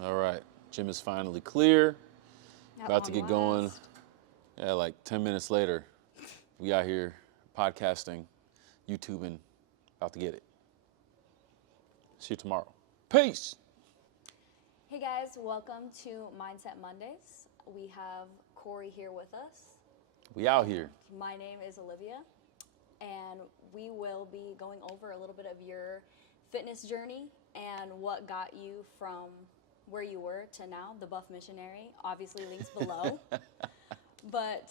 All right. Gym is finally clear. At About to long get going. last. Yeah, like 10 minutes later, we out here podcasting, YouTubing, about to get it. See you tomorrow. Peace. Hey guys, welcome to Mindset Mondays. We have Corey here with us. We out here. My name is Olivia, and we will be going over a little bit of your fitness journey and what got you from where you were to now, the Buff Missionary. Obviously, links below. But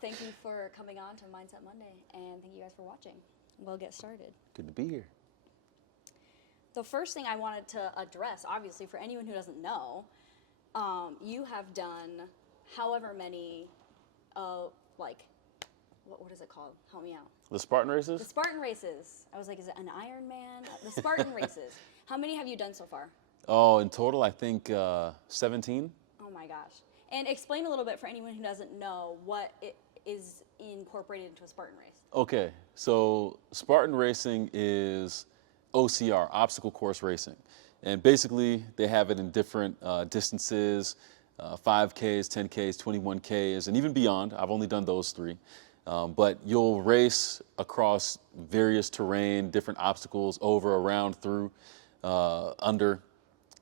thank you for coming on to Mindset Monday, and thank you guys for watching. We'll get started. Good to be here. The first thing I wanted to address, obviously, for anyone who doesn't know, you have done however many, what is it called? Help me out. The Spartan The races? Spartan races. I was like, is it an Ironman? The Spartan races. How many have you done so far? Oh, in total, I think 17. Oh my gosh. And explain a little bit for anyone who doesn't know what it is incorporated into a Spartan race. Okay, so Spartan racing is OCR, obstacle course racing. And basically, they have it in different distances, 5Ks, 10Ks, 21Ks, and even beyond. I've only done those three. But you'll race across various terrain, different obstacles, over, around, through, under.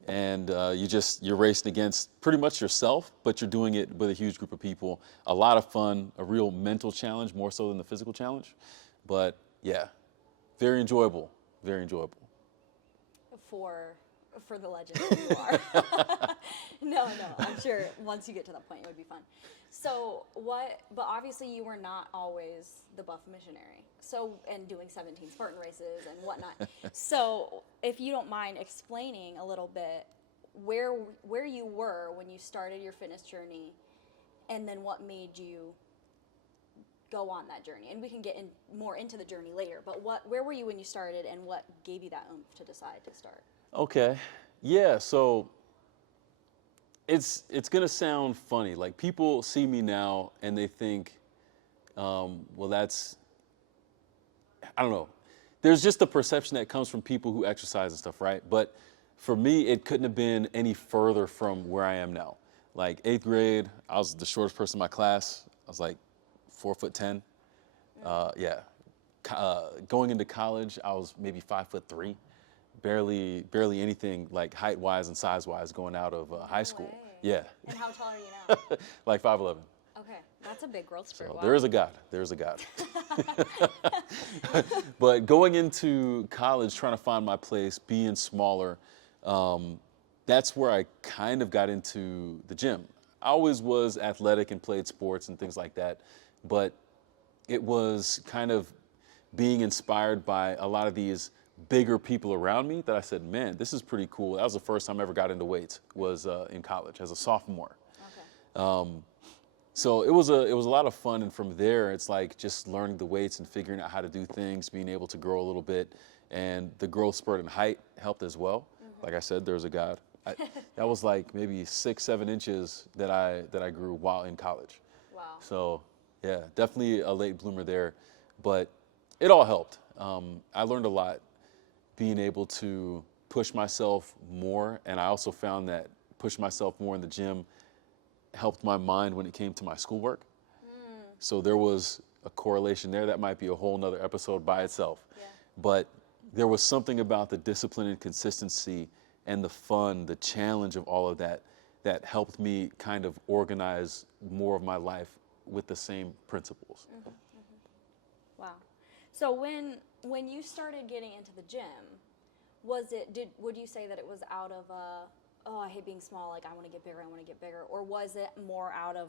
And you're racing against pretty much yourself, but you're doing it with a huge group of people. A lot of fun, a real mental challenge, more so than the physical challenge. But yeah, very enjoyable, very enjoyable. For the legend that you are. No, I'm sure once you get to that point, it would be fun. So but obviously you were not always the Buff Missionary. So, and doing 17 Spartan races and whatnot. So if you don't mind explaining a little bit where you were when you started your fitness journey, and then what made you go on that journey. And we can get more into the journey later, but where were you when you started, and what gave you that oomph to decide to start? Okay, yeah, so it's gonna sound funny. Like, people see me now and they think, well, I don't know. There's just the perception that comes from people who exercise and stuff, right? But for me, it couldn't have been any further from where I am now. Like, 8th grade, I was the shortest person in my class. I was like 4'10". Yeah. Going into college, I was maybe 5'3". Barely anything like height-wise and size-wise going out of high school. way. Yeah. And how tall are you now? Like 5'11". Okay, that's a big growth spurt. So Wow. there is a God. There is a God. But going into college, trying to find my place, being smaller, that's where I kind of got into the gym. I always was athletic and played sports and things like that, but it was kind of being inspired by a lot of these bigger people around me that I said, man, this is pretty cool. That was the first time I ever got into weights, was in college as a sophomore. Okay. So it was a lot of fun, and from there, it's like just learning the weights and figuring out how to do things, being able to grow a little bit, and the growth spurt in height helped as well. Mm-hmm. Like I said, there's a God. That was like maybe 6-7 inches that I grew while in college. Wow. So yeah, definitely a late bloomer there, but it all helped. I learned a lot being able to push myself more, and I also found that push myself more in the gym helped my mind when it came to my schoolwork. So there was a correlation there. That might be a whole nother episode by itself. Yeah. But there was something about the discipline and consistency and the fun, the challenge of all of that, that helped me kind of organize more of my life with the same principles. Mm-hmm, mm-hmm. Wow. So when you started getting into the gym, would you say that it was out of oh, I hate being small, like I want to get bigger, or was it more out of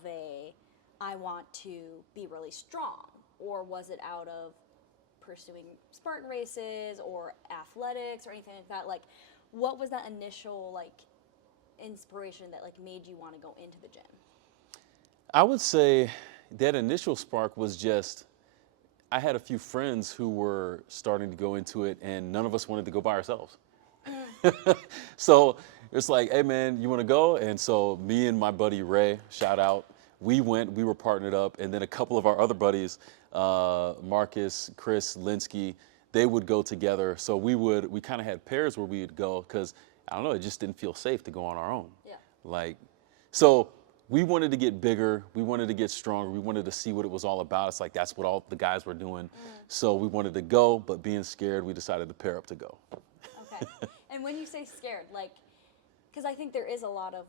I want to be really strong, or was it out of pursuing Spartan races or athletics or anything like that? Like, what was that initial inspiration that made you want to go into the gym? I would say that initial spark was just, I had a few friends who were starting to go into it, and none of us wanted to go by ourselves. So it's like, hey man, you want to go? And so me and my buddy Ray, shout out, we were partnered up, and then a couple of our other buddies, Marcus, Chris, Linsky, they would go together. So we kind of had pairs where we would go, because I don't know, it just didn't feel safe to go on our own. Yeah. Like, so we wanted to get bigger, we wanted to get stronger, we wanted to see what it was all about. It's like that's what all the guys were doing. So we wanted to go, but being scared, we decided to pair up to go. Okay. And when you say scared, like, because I think there is a lot of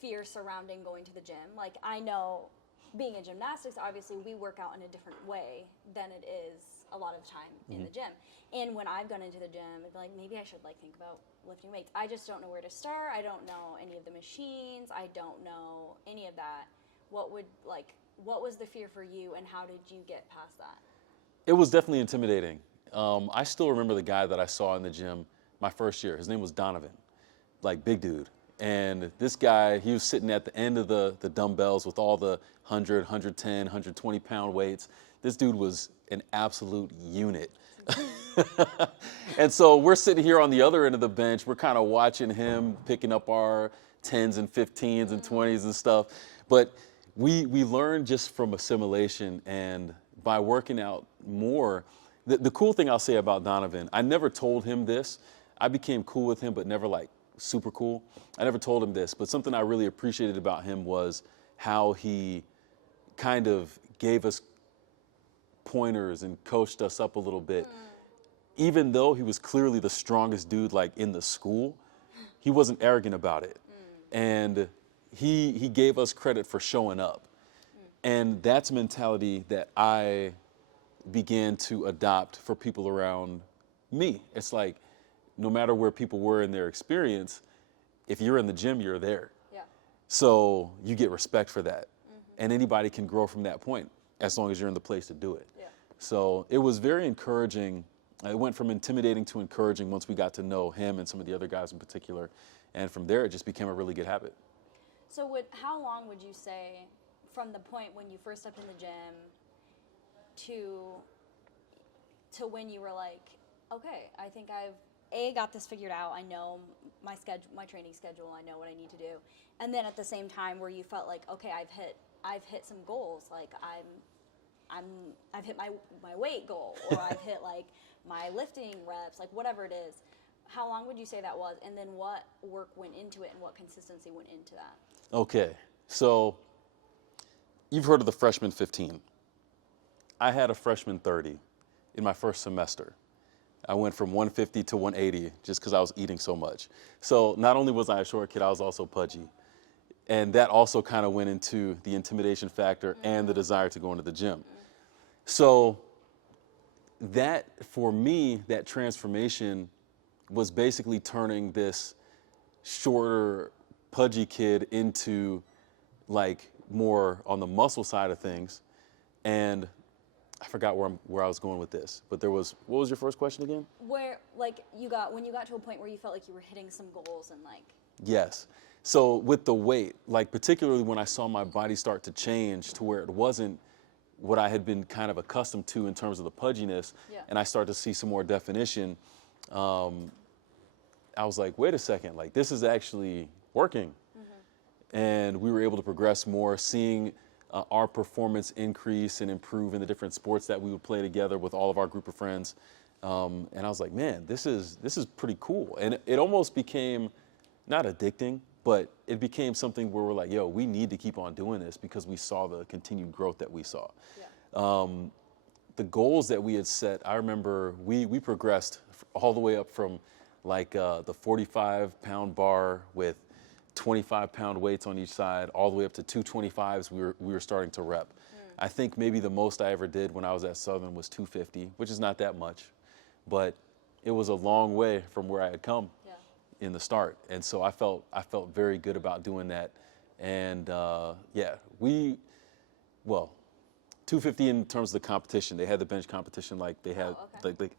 fear surrounding going to the gym. Like, I know being in gymnastics, obviously we work out in a different way than it is a lot of time in the gym. And when I've gone into the gym, it'd be like, maybe I should like think about lifting weights. I just don't know where to start. I don't know any of the machines. I don't know any of that. What was the fear for you, and how did you get past that? It was definitely intimidating. I still remember the guy that I saw in the gym my first year. His name was Donovan, like big dude. And this guy, he was sitting at the end of the dumbbells with all the 100, 110, 120 pound weights. This dude was an absolute unit. And so we're sitting here on the other end of the bench. We're kind of watching him picking up our 10s and 15s and 20s and stuff. But we learned just from assimilation, and by working out more. The cool thing I'll say about Donovan, I never told him this. I became cool with him, but never like super cool. I never told him this, but something I really appreciated about him was how he kind of gave us pointers and coached us up a little bit. Even though he was clearly the strongest dude like in the school, he wasn't arrogant about it. And he gave us credit for showing up. And that's a mentality that I began to adopt for people around me. It's like, no matter where people were in their experience, if you're in the gym, you're there. Yeah. So you get respect for that. And anybody can grow from that point as long as you're in the place to do it. Yeah. So it was very encouraging. It went from intimidating to encouraging once we got to know him and some of the other guys in particular. And from there, it just became a really good habit. So how long would you say from the point when you first stepped in the gym to when you were like, okay, I think I've got this figured out. I know my schedule, my training schedule. I know what I need to do. And then at the same time, where you felt like, okay, I've hit some goals. Like I've hit my weight goal, or I've hit like my lifting reps, like whatever it is. How long would you say that was? And then what work went into it, and what consistency went into that? Okay, so you've heard of the freshman 15. I had a freshman 30 in my first semester. I went from 150 to 180 just because I was eating so much. So not only was I a short kid, I was also pudgy. And that also kind of went into the intimidation factor and the desire to go into the gym. So that, for me, that transformation was basically turning this shorter, pudgy kid into like more on the muscle side of things. And I forgot where I was going with this, but what was your first question again? Where, like, when you got to a point where you felt like you were hitting some goals and like. Yes. So with the weight, like particularly when I saw my body start to change to where it wasn't what I had been kind of accustomed to in terms of the pudginess, and I started to see some more definition, I was like, wait a second, like this is actually working. And we were able to progress more, seeing our performance increase and improve in the different sports that we would play together with all of our group of friends. And I was like, man, this is pretty cool. And it almost became not addicting, but it became something where we're like, yo, we need to keep on doing this because we saw the continued growth that we saw. Yeah. The goals that we had set, I remember we progressed all the way up from like the 45-pound bar with 25-pound weights on each side, all the way up to 225s we were starting to rep. I think maybe the most I ever did when I was at Southern was 250, which is not that much, but it was a long way from where I had come in the start. And so I felt very good about doing that. And 250 in terms of the competition. They had the bench competition like they have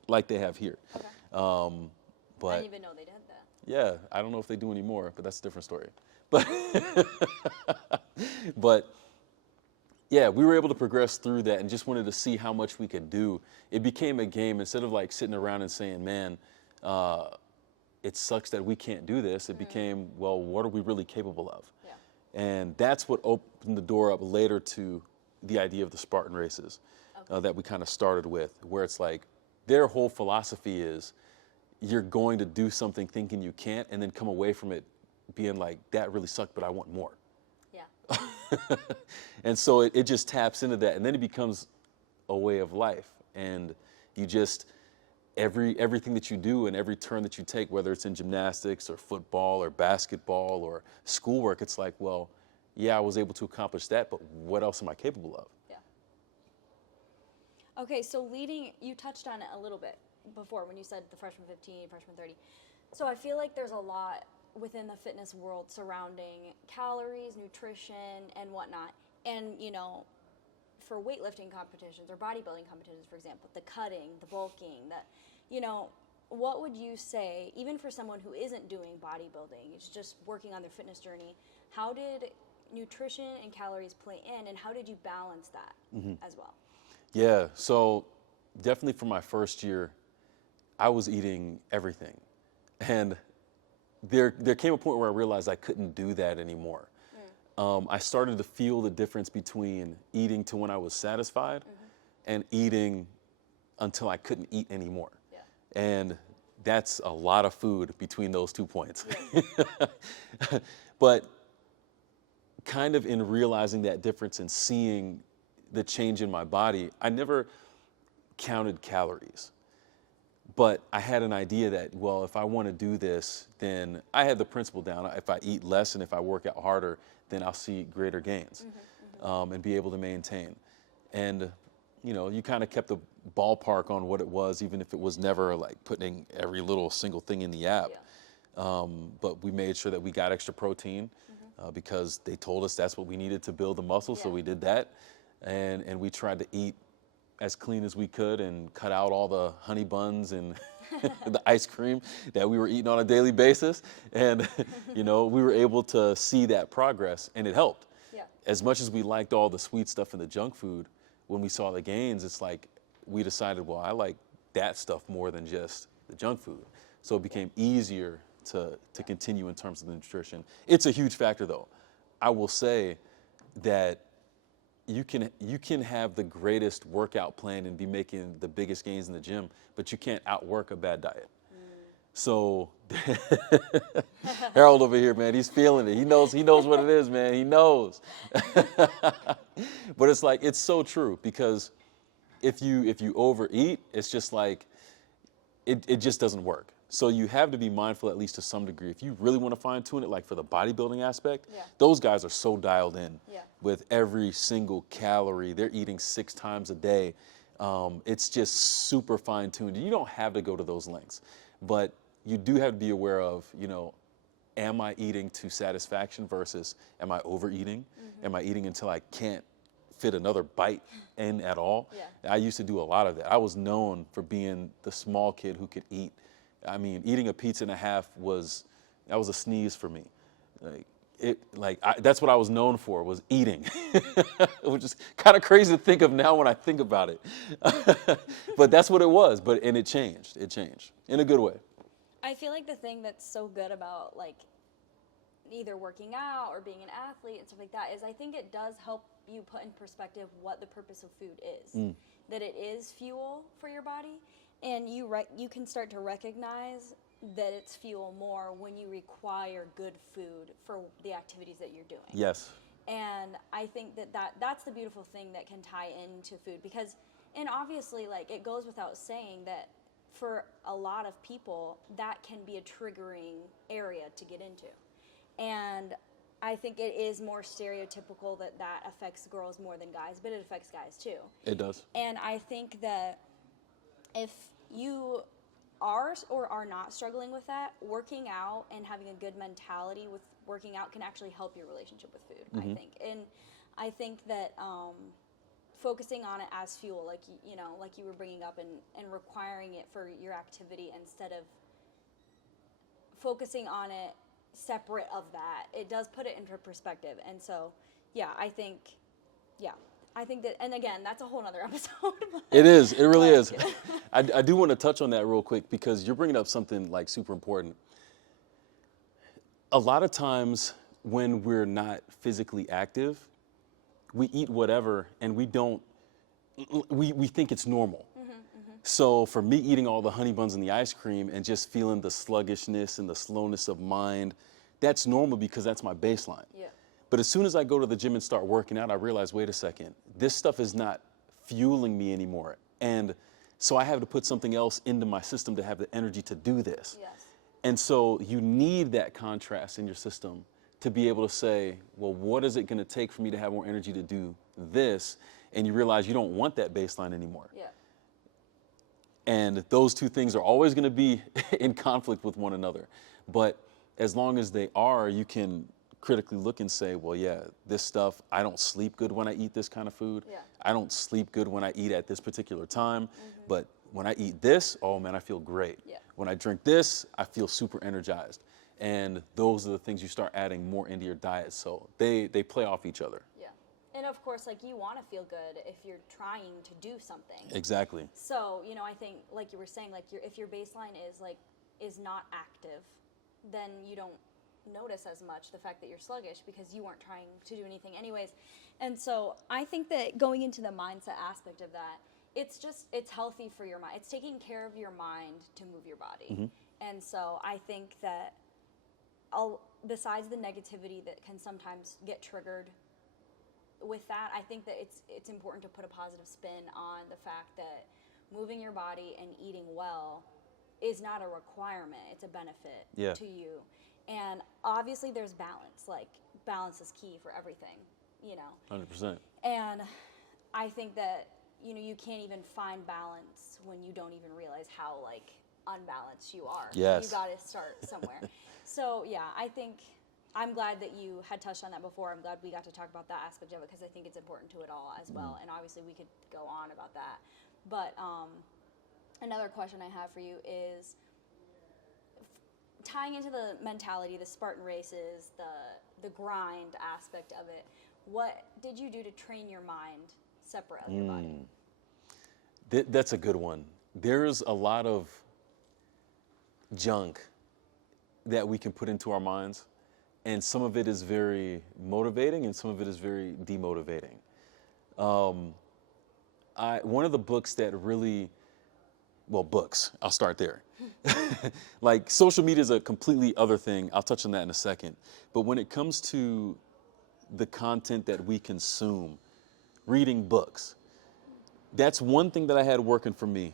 like they have here. Okay. But I didn't even know they did that. Yeah, I don't know if they do anymore, but that's a different story. But but yeah, we were able to progress through that and just wanted to see how much we could do. It became a game instead of like sitting around and saying, man, it sucks that we can't do this. It became, well, what are we really capable of? Yeah. And that's what opened the door up later to the idea of the Spartan races that we kind of started with, where it's like their whole philosophy is, you're going to do something thinking you can't and then come away from it being like, that really sucked, but I want more. Yeah. And so it just taps into that, and then it becomes a way of life. And you just, everything that you do and every turn that you take, whether it's in gymnastics or football or basketball or schoolwork, it's like, well, yeah, I was able to accomplish that, but what else am I capable of? Yeah. Okay, so you touched on it a little bit before when you said the freshman 15, freshman 30. So I feel like there's a lot within the fitness world surrounding calories, nutrition, and whatnot. And, for weightlifting competitions or bodybuilding competitions, for example, the cutting, the bulking, what would you say, even for someone who isn't doing bodybuilding, it's just working on their fitness journey, how did nutrition and calories play in, and how did you balance that as well? Yeah, so definitely for my first year, I was eating everything. And there came a point where I realized I couldn't do that anymore. I started to feel the difference between eating to when I was satisfied and eating until I couldn't eat anymore. Yeah. And that's a lot of food between those 2 points. Yeah. But kind of in realizing that difference and seeing the change in my body, I never counted calories. But I had an idea that, well, if I want to do this, then I had the principle down. If I eat less and if I work out harder, then I'll see greater gains and be able to maintain. And, you kind of kept the ballpark on what it was, even if it was never like putting every little single thing in the app. Yeah. But we made sure that we got extra protein because they told us that's what we needed to build the muscle. So Yeah. we did that. And we tried to eat as clean as we could and cut out all the honey buns and the ice cream that we were eating on a daily basis. And, we were able to see that progress, and it helped. Yeah. As much as we liked all the sweet stuff and the junk food, when we saw the gains, it's like we decided, well, I like that stuff more than just the junk food. So it became easier to continue in terms of the nutrition. It's a huge factor, though. I will say that you can have the greatest workout plan and be making the biggest gains in the gym, but you can't outwork a bad diet. So Harold over here, man, he's feeling it. He knows what it is, man. He knows. But it's like, it's so true, because if you overeat, it's just like it just doesn't work. So you have to be mindful, at least to some degree. If you really want to fine tune it, like for the bodybuilding aspect, those guys are so dialed in with every single calorie. They're eating 6 times a day. It's just super fine tuned. You don't have to go to those lengths, but you do have to be aware of, am I eating to satisfaction versus am I overeating? Am I eating until I can't fit another bite in at all? Yeah. I used to do a lot of that. I was known for being the small kid who could eat. I mean, eating a pizza and a half was a sneeze for me. That's what I was known for, was eating, which is kind of crazy to think of now when I think about it. But that's what it was. And it changed. It changed in a good way. I feel like the thing that's so good about either working out or being an athlete and stuff like that is I think it does help you put in perspective what the purpose of food is. That it is fuel for your body. And you can start to recognize that it's fuel more when you require good food for the activities that you're doing. Yes. And I think that's the beautiful thing that can tie into food, because, and obviously, it goes without saying that for a lot of people, that can be a triggering area to get into. And I think it is more stereotypical that affects girls more than guys, but it affects guys too. It does. And I think that if you are or are not struggling with that, working out and having a good mentality with working out can actually help your relationship with food, I think. And I think that focusing on it as fuel, like you were bringing up, and requiring it for your activity instead of focusing on it separate of that, it does put it into perspective. And so, I think that, and again, that's a whole nother episode. It is. It really is. I do want to touch on that real quick, because you're bringing up something super important. A lot of times when we're not physically active, we eat whatever and we think it's normal. So for me, eating all the honey buns and the ice cream and just feeling the sluggishness and the slowness of mind, that's normal because that's my baseline. Yeah. But as soon as I go to the gym and start working out, I realize, wait a second, this stuff is not fueling me anymore. And so I have to put something else into my system to have the energy to do this. Yes. And so you need that contrast in your system to be able to say, well, what is it going to take for me to have more energy to do this? And you realize you don't want that baseline anymore. Yeah. And those two things are always going to be in conflict with one another. But as long as they are, you can critically look and say, well, yeah, this stuff, I don't sleep good when I eat this kind of food. Yeah. I don't sleep good when I eat at this particular time. But when I eat this, oh man, I feel great. Yeah. When I drink this, I feel super energized. And those are the things you start adding more into your diet. So they play off each other. Yeah. And of course, like, you want to feel good if you're trying to do something. Exactly. So, you know, I think, like you were saying, like, if your baseline is not active, then you don't notice as much the fact that you're sluggish because you weren't trying to do anything anyways. And so I think that going into the mindset aspect of that, it's healthy for your mind. It's taking care of your mind to move your body. And so I think that besides the negativity that can sometimes get triggered with that, I think that it's important to put a positive spin on the fact that moving your body and eating well is not a requirement. It's a benefit to you. And obviously there's balance. Like, balance is key for everything, you know. 100%. And I think that, you know, you can't even find balance when you don't even realize how, like, unbalanced you are. Yes. You got to start somewhere. So, yeah, I think I'm glad that you had touched on that before. I'm glad we got to talk about that aspect of it because I think it's important to it all as well. And obviously we could go on about that. But another question I have for you is tying into the mentality, the Spartan races, the grind aspect of it. What did you do to train your mind separate of your body? That's a good one. There's a lot of junk that we can put into our minds, and some of it is very motivating and some of it is very demotivating. One of the books that really, books, I'll start there. Like, social media is a completely other thing. I'll touch on that in a second. But when it comes to the content that we consume, reading books, that's one thing that I had working for me,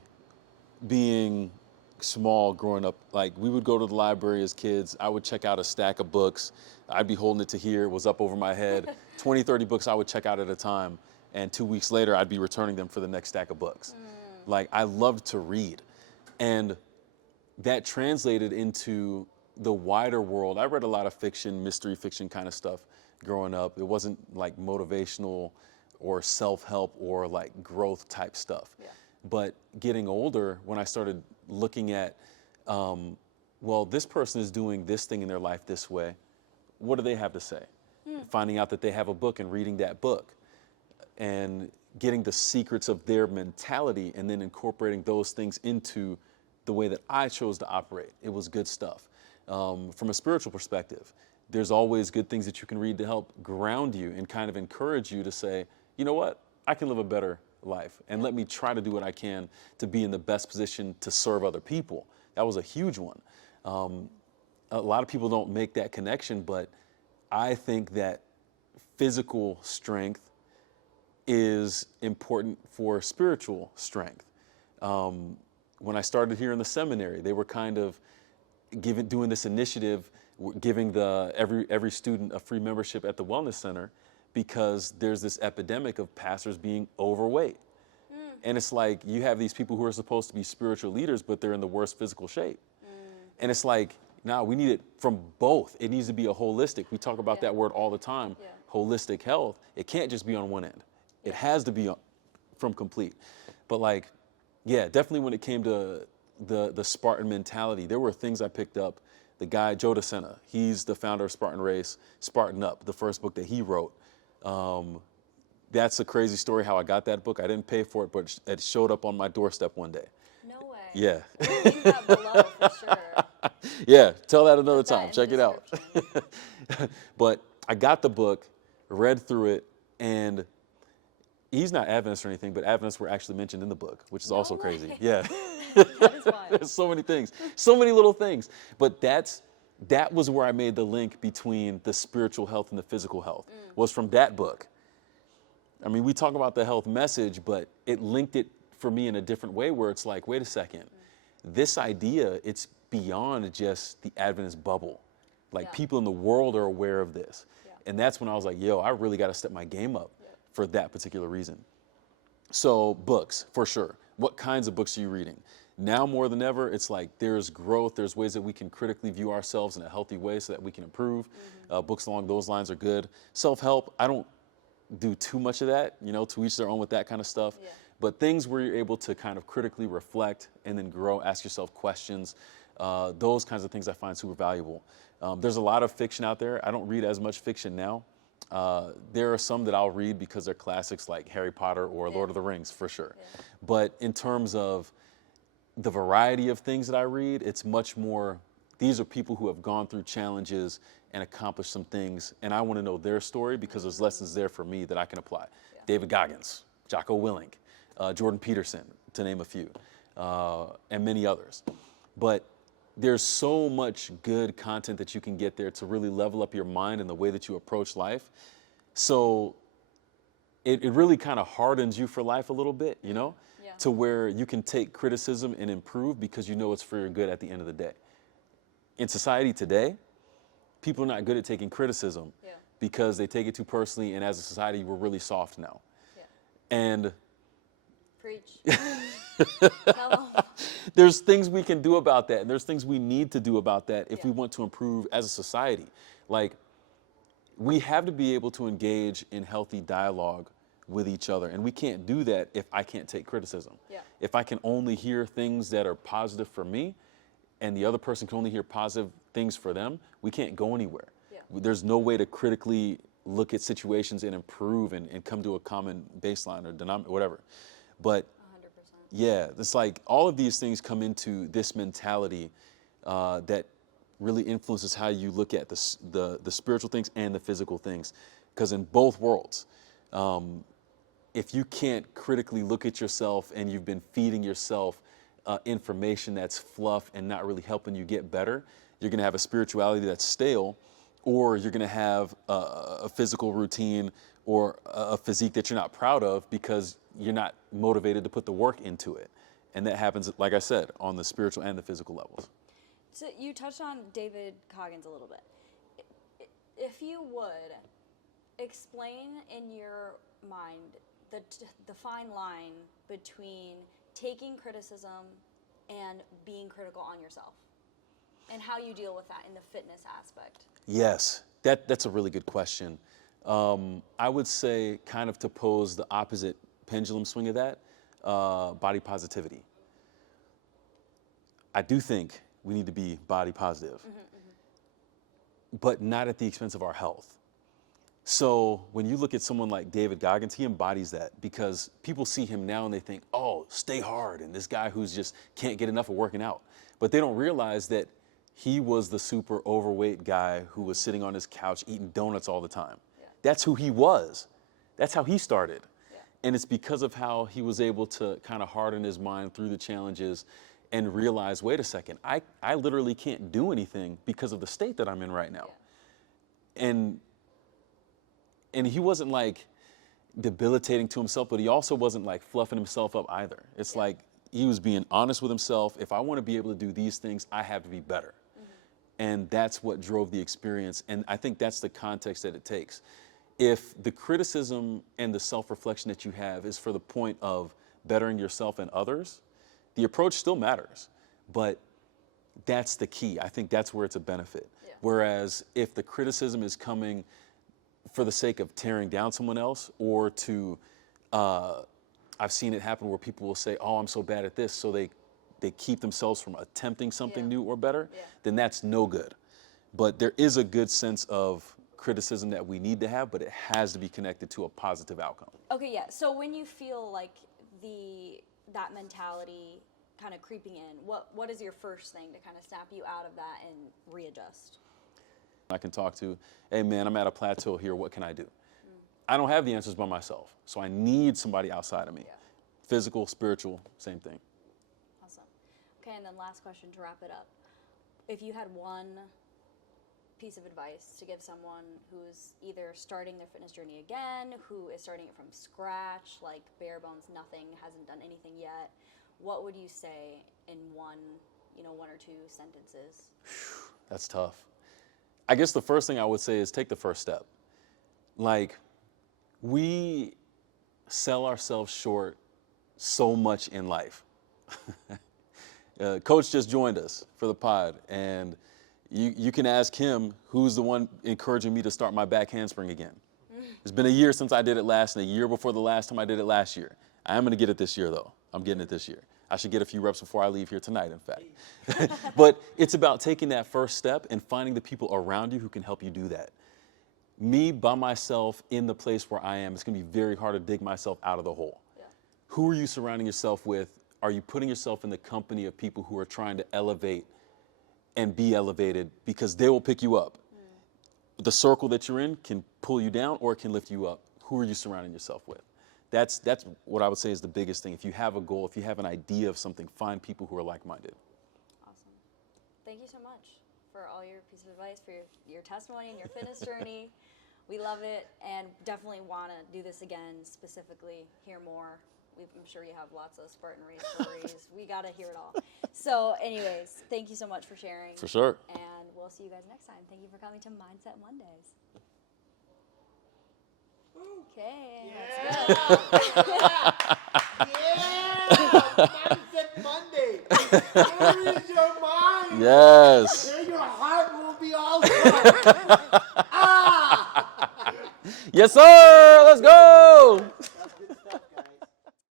being small growing up. Like, we would go to the library as kids. I would check out a stack of books. I'd be holding it to here. It was up over my head. 20, 30 books I would check out at a time. And 2 weeks later, I'd be returning them for the next stack of books. Like, I loved to read. And that translated into the wider world. I read a lot of fiction, mystery fiction kind of stuff growing up. It wasn't like motivational or self-help or like growth type stuff. Yeah. But getting older, when I started looking at, this person is doing this thing in their life this way. What do they have to say? Finding out that they have a book and reading that book and getting the secrets of their mentality and then incorporating those things into the way that I chose to operate. It was good stuff. From a spiritual perspective, there's always good things that you can read to help ground you and kind of encourage you to say, you know what, I can live a better life and let me try to do what I can to be in the best position to serve other people. That was a huge one. A lot of people don't make that connection, but I think that physical strength is important for spiritual strength. When I started here in the seminary, they were kind of doing this initiative, giving every student a free membership at the Wellness Center because there's this epidemic of pastors being overweight. And it's like you have these people who are supposed to be spiritual leaders, but they're in the worst physical shape. And it's like, we need it from both. It needs to be a holistic. We talk about that word all the time, holistic health. It can't just be on one end. It has to be from complete. But definitely when it came to the Spartan mentality, there were things I picked up. The guy, Joe DeSena, he's the founder of Spartan Race, Spartan Up, the first book that he wrote. That's a crazy story how I got that book. I didn't pay for it, but it showed up on my doorstep one day. No way. Yeah. We'll link that below for sure. Yeah, tell that another Put that time. in Check the it out. But I got the book, read through it, and He's not Adventist or anything, but Adventists were actually mentioned in the book, which is No also way. crazy. Yeah. That is wild. There's so many things, so many little things. But that was where I made the link between the spiritual health and the physical health, was from that book. I mean, we talk about the health message, but it linked it for me in a different way where it's like, wait a second, this idea, it's beyond just the Adventist bubble. Like Yeah. people in the world are aware of this. Yeah. And that's when I was like, yo, I really got to step my game up Yeah. for that particular reason. So books, for sure. What kinds of books are you reading? Now more than ever, it's like there's growth. There's ways that we can critically view ourselves in a healthy way so that we can improve. Books along those lines are good. Self-help, I don't do too much of that, to each their own with that kind of stuff. Yeah. But things where you're able to kind of critically reflect and then grow, ask yourself questions, those kinds of things I find super valuable. There's a lot of fiction out there. I don't read as much fiction now. There are some that I'll read because they're classics like Harry Potter or Lord of the Rings, for sure. Yeah. But in terms of the variety of things that I read, it's much more, these are people who have gone through challenges and accomplished some things, and I want to know their story because there's lessons there for me that I can apply. Yeah. David Goggins, Jocko Willink, Jordan Peterson, to name a few, and many others. But there's so much good content that you can get there to really level up your mind and the way that you approach life. So it really kind of hardens you for life a little bit, Yeah. to where you can take criticism and improve because you know it's for your good at the end of the day. In society today, people are not good at taking criticism Yeah. because they take it too personally, and as a society, we're really soft now. Yeah. And Preach. Tell 'em. there's things we can do about that, and there's things we need to do about that if we Yeah. want to improve as a society. Like, we have to be able to engage in healthy dialogue with each other, and we can't do that if I can't take criticism. Yeah. If I can only hear things that are positive for me, and the other person can only hear positive things for them, we can't go anywhere. Yeah. There's no way to critically look at situations and improve and come to a common baseline or denominator, whatever. But 100%. yeah, it's like all of these things come into this mentality that really influences how you look at the spiritual things and the physical things. Because in both worlds, if you can't critically look at yourself and you've been feeding yourself information that's fluff and not really helping you get better, you're going to have a spirituality that's stale, or you're going to have a physical routine or a physique that you're not proud of because you're not motivated to put the work into it. And that happens, like I said, on the spiritual and the physical levels. So you touched on David Coggins a little bit. If you would explain in your mind the fine line between taking criticism and being critical on yourself, and how you deal with that in the fitness aspect. Yes, that's a really good question. I would say, kind of to pose the opposite pendulum swing of that, body positivity. I do think we need to be body positive, but not at the expense of our health. So when you look at someone like David Goggins, he embodies that because people see him now and they think, oh, stay hard, and this guy who's just can't get enough of working out. But they don't realize that he was the super overweight guy who was sitting on his couch eating donuts all the time. Yeah. That's who he was. That's how he started. Yeah. And it's because of how he was able to kind of harden his mind through the challenges and realize, wait a second, I literally can't do anything because of the state that I'm in right now. Yeah. And he wasn't like debilitating to himself, but he also wasn't like fluffing himself up either. It's like he was being honest with himself. If I want to be able to do these things, I have to be better. And that's what drove the experience. And I think that's the context that it takes. If the criticism and the self-reflection that you have is for the point of bettering yourself and others, the approach still matters. But that's the key. I think that's where it's a benefit. Yeah. Whereas if the criticism is coming for the sake of tearing down someone else, or to, I've seen it happen where people will say, oh, I'm so bad at this, so they keep themselves from attempting something new or better, then that's no good. But there is a good sense of criticism that we need to have, but it has to be connected to a positive outcome. Okay, yeah. So when you feel like that mentality kind of creeping in, what is your first thing to kind of snap you out of that and readjust? I can talk to, hey man, I'm at a plateau here, what can I do? I don't have the answers by myself. So I need somebody outside of me. Yeah. Physical, spiritual, same thing. Awesome. Okay, and then last question to wrap it up. If you had one piece of advice to give someone who's either starting their fitness journey again, who is starting it from scratch, like bare bones, nothing, hasn't done anything yet, what would you say in one or two sentences? That's tough. I guess the first thing I would say is take the first step. Like, we sell ourselves short so much in life. Coach just joined us for the pod, and you can ask him who's the one encouraging me to start my back handspring again. It's been a year since I did it last, and a year before the last time I did it last year. I am going to get it this year, though. I'm getting it this year. I should get a few reps before I leave here tonight, in fact. But it's about taking that first step and finding the people around you who can help you do that. Me, by myself, in the place where I am, it's going to be very hard to dig myself out of the hole. Yeah. Who are you surrounding yourself with? Are you putting yourself in the company of people who are trying to elevate and be elevated, because they will pick you up? The circle that you're in can pull you down or it can lift you up. Who are you surrounding yourself with? That's what I would say is the biggest thing. If you have a goal, if you have an idea of something, find people who are like-minded. Awesome. Thank you so much for all your piece of advice, for your testimony and your fitness journey. We love it, and definitely want to do this again, specifically hear more. I'm sure you have lots of Spartan race stories. We got to hear it all. So anyways, thank you so much for sharing. For sure. And we'll see you guys next time. Thank you for coming to Mindset Mondays. Okay, let's go. Yeah! Mindset Monday. Where is your mind? Yes. There your heart will be also. Yes, sir. Let's go.